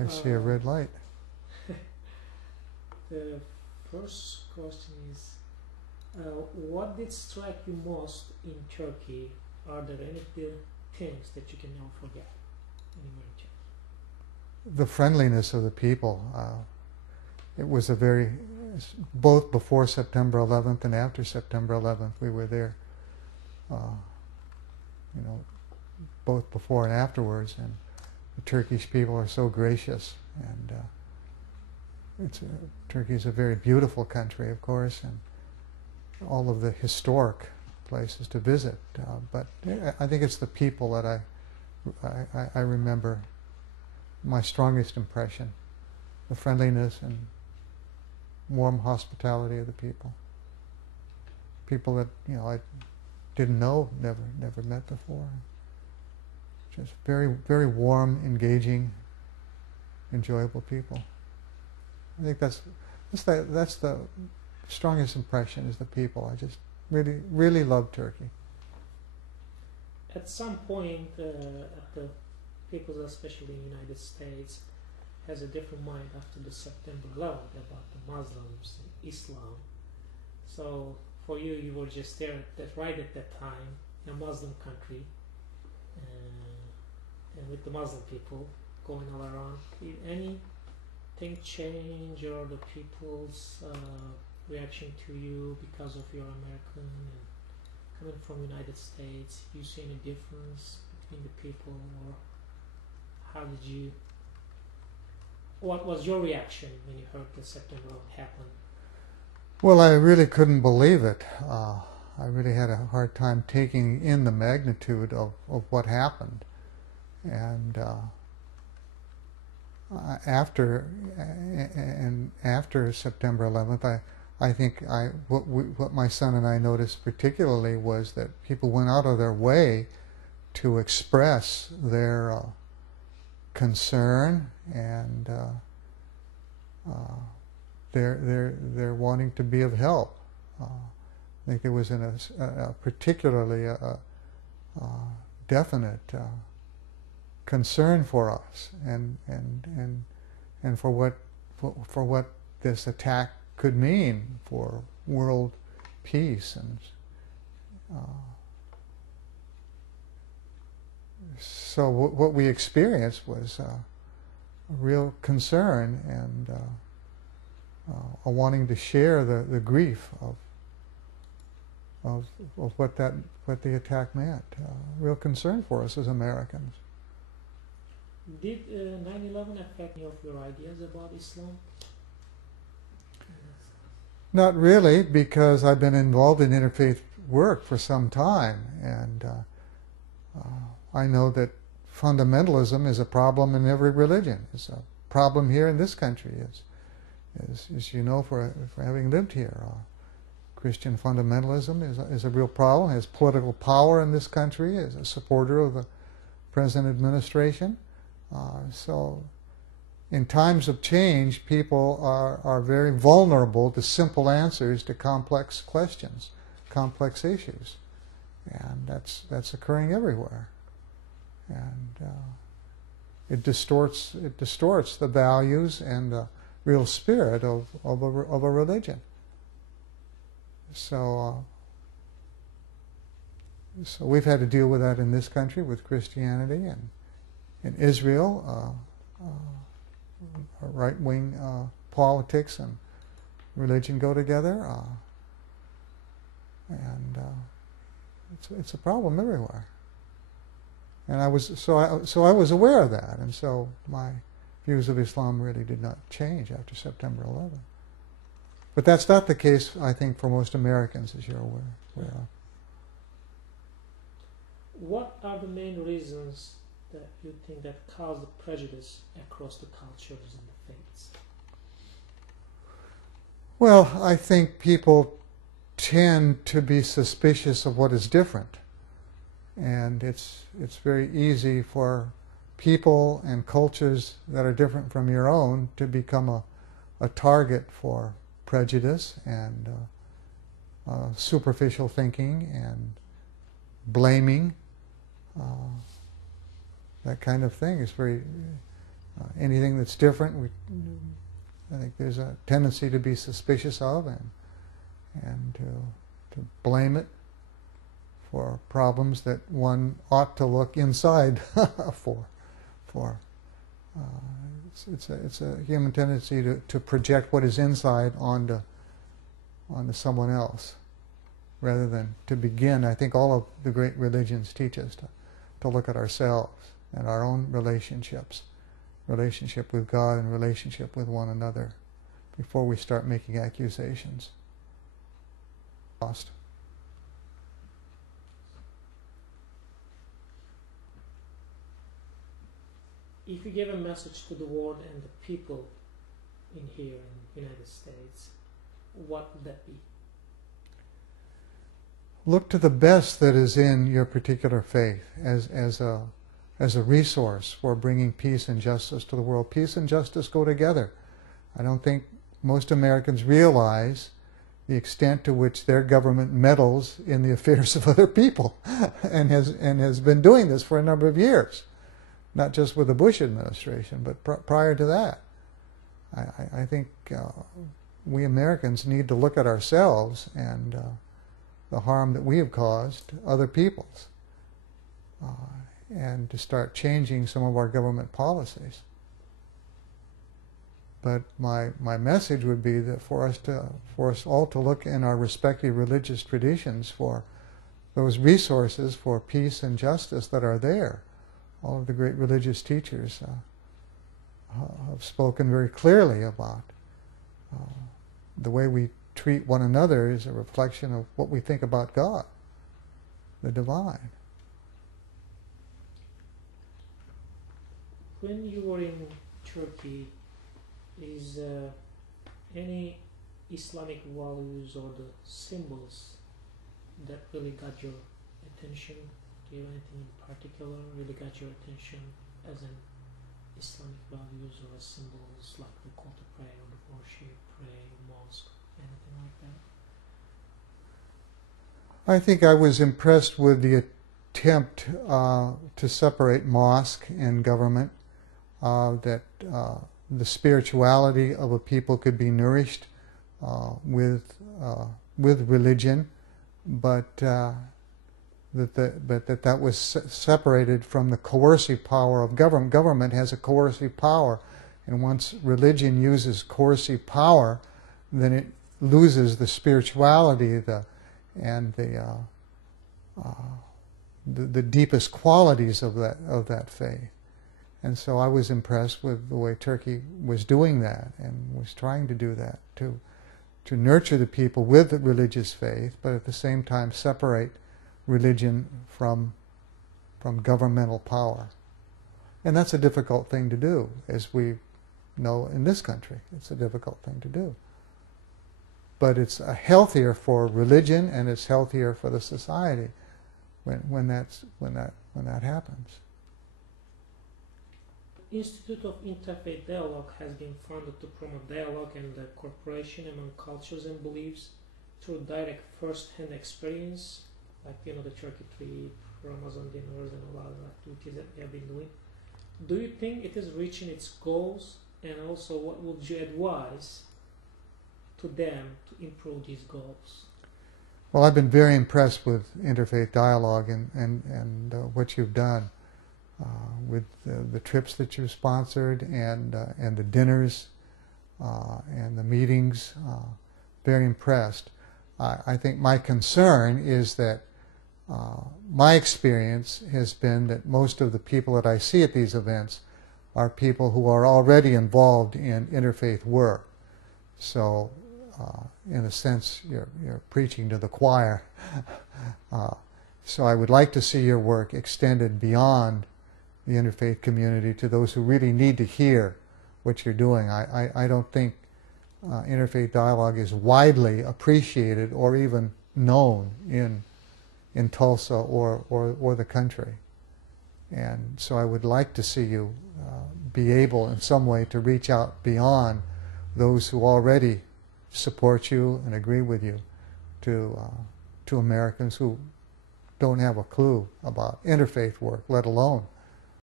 I see a red light. The first question is, what did strike you most in Turkey? Are there any things that you can never forget in Turkey? The friendliness of the people. It was both before September 11th and after September 11th we were there. Both before and afterwards, and the Turkish people are so gracious, and Turkey is a very beautiful country, of course, and all of the historic places to visit. But I think it's the people that I remember my strongest impression, the friendliness and warm hospitality of the people. People that I didn't know, never met before. Just very, very warm, engaging, enjoyable people. I think that's the strongest impression, is the people. I just really love Turkey. At some point, the people, especially in the United States, has a different mind after the September 11th about the Muslims and Islam. So for you, you were just there right at that time, in a Muslim country, and with the Muslim people going all around. Did anything change, or the people's reaction to you because of your American and coming from the United States? You see any difference between the people, or what was your reaction when you heard the September 11th happen? Well, I really couldn't believe it. I really had a hard time taking in the magnitude of what happened. And after September 11th, I think what my son and I noticed particularly was that people went out of their way to express their concern and they're wanting to be of help. I think there was a particularly definite concern for us and for what this attack could mean for world peace, and so what we experienced was a real concern and a wanting to share the grief of what the attack meant. Real concern for us as Americans. Did 9/11 affect any of your ideas about Islam? Not really, because I've been involved in interfaith work for some time, and I know that fundamentalism is a problem in every religion. It's a problem here in this country, as you know, for having lived here. Christian fundamentalism is a real problem, has political power in this country, is a supporter of the present administration. So in times of change, people are very vulnerable to simple answers to complex questions, complex issues. And that's occurring everywhere. And it distorts the values and the real spirit of a religion. So we've had to deal with that in this country with Christianity, and in Israel, right-wing politics and religion go together, and it's a problem everywhere. And I was aware of that, and so my views of Islam really did not change after September 11th. But that's not the case, I think, for most Americans, as you're aware of. What are the main reasons that you think that cause the prejudice across the cultures and the faiths? Well, I think people tend to be suspicious of what is different. And it's very easy for people and cultures that are different from your own to become a target for prejudice and superficial thinking and blaming. That kind of thing is very Anything that's different, I think there's a tendency to be suspicious of and to blame it for problems that one ought to look inside for. It's a human tendency to project what is inside onto someone else, rather than to begin. I think all of the great religions teach us to look at ourselves and our own relationships, relationship with God and relationship with one another, before we start making accusations. Lost. If you give a message to the world and the people in here in the United States, what would that be? Look to the best that is in your particular faith as a resource for bringing peace and justice to the world. Peace and justice go together. I don't think most Americans realize the extent to which their government meddles in the affairs of other people, and has been doing this for a number of years. Not just with the Bush administration, but prior to that. I think we Americans need to look at ourselves and the harm that we have caused other peoples, and to start changing some of our government policies. But my message would be that for us all to look in our respective religious traditions for those resources for peace and justice that are there. All of the great religious teachers have spoken very clearly about the way we treat one another is a reflection of what we think about God, the divine. When you were in Turkey, is any Islamic values or the symbols that really got your attention? Do you have anything in particular really got your attention as an Islamic values or symbols, like the call to pray or the worship, pray, mosque, anything like that? I think I was impressed with the attempt to separate mosque and government, that the spirituality of a people could be nourished with religion, but that was separated from the coercive power of government. Government has a coercive power, and once religion uses coercive power, then it loses the spirituality and the deepest qualities of that faith. And so I was impressed with the way Turkey was doing that and was trying to do that, to nurture the people with the religious faith, but at the same time separate religion from governmental power. And that's a difficult thing to do, as we know in this country. It's a difficult thing to do. But it's healthier for religion, and it's healthier for the society when that happens. Institute of Interfaith Dialogue has been founded to promote dialogue and cooperation among cultures and beliefs through direct first-hand experience, like the Turkey trip, Ramazan dinners, and all other activities that we have been doing. Do you think it is reaching its goals, and also what would you advise to them to improve these goals? Well, I've been very impressed with Interfaith Dialogue and what you've done with the trips that you've sponsored and the dinners and the meetings. Very impressed. I think my concern is that my experience has been that most of the people that I see at these events are people who are already involved in interfaith work. So, in a sense, you're preaching to the choir. So I would like to see your work extended beyond the interfaith community to those who really need to hear what you're doing. I don't think Interfaith Dialogue is widely appreciated or even known in Tulsa or the country. And so I would like to see you be able in some way to reach out beyond those who already support you and agree with you to Americans who don't have a clue about interfaith work, let alone